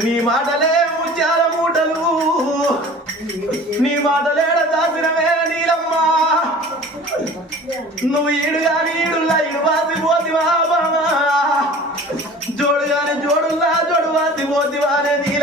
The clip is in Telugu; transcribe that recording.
నీ మాటలే ముత్యాల మూటలు నీ మాటలేడ దాసినవే నీలమ్మా నువ్వు ఈడుగాని ఈడుల్లా ఇడువాసి పోతివా బామా జోడుగాని జోడుల్లా జోడు వాసి పోతివానే నీ